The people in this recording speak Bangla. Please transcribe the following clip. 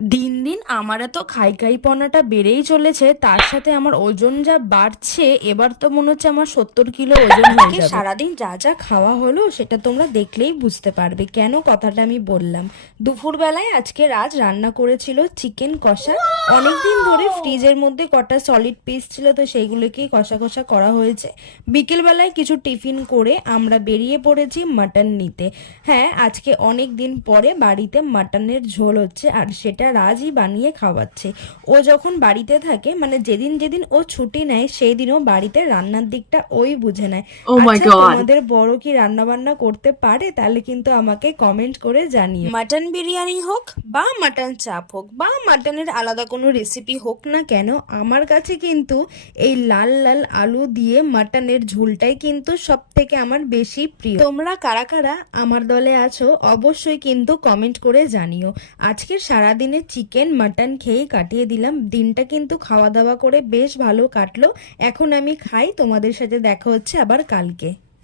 দিন দিন আমার এত খাইখাইপনাটা বেড়েই চলেছে, তার সাথে আমার ওজন যা বাড়ছে, এবার তো মনে হচ্ছে আমার 70 কিলো ওজন হয়ে যাবে। সারাদিন যা যা খাওয়া হলো সেটা তোমরা দেখলেই বুঝতে পারবে কেন কথাটা আমি বললাম। দুপুরবেলায় আজকে রাজ রান্না করেছিল চিকেন কষা। অনেকদিন ধরে ফ্রিজের মধ্যে কটা সলিড পিস ছিল, তো সেইগুলোকেই কষা কষা করা হয়েছে। বিকেলবেলায় কিছু টিফিন করে আমরা বেরিয়ে পড়েছি মাটন নিতে। হ্যাঁ, আজকে অনেক দিন পরে বাড়িতে মাটনের ঝোল হচ্ছে, আর সেটা রাজই বানিয়ে খাওয়াচ্ছে। ও যখন বাড়িতে থাকে, মানে যেদিন যেদিন ও ছুটি নেয় সেই দিনও বাড়িতে রান্নার দিকটা ওই বুঝে নেয়। Oh my আচ্ছা, God. তোমাদের বড় কি রান্না বান্না করতে পারে? তাহলে কিন্তু আমাকে কমেন্ট করে জানিও। মাটন বিরিয়ানি হোক বা মাটন চাপ হোক বা মাটনের আলাদা কোনো রেসিপি হোক না কেন, আমার কাছে কিন্তু এই লাল লাল আলু দিয়ে মাটনের ঝোলটাই কিন্তু সব থেকে আমার বেশি প্রিয়। তোমরা কারা কারা আমার দলে আছো অবশ্যই কিন্তু কমেন্ট করে জানিও। আজকের সারাদিনে চিকেন মাটন খেয়েই কাটিয়ে দিলাম দিনটা, কিন্তু খাওয়া দাওয়া করে বেশ ভালো কাটলো। এখন আমি খাই, তোমাদের সাথে দেখা হচ্ছে আবার কালকে।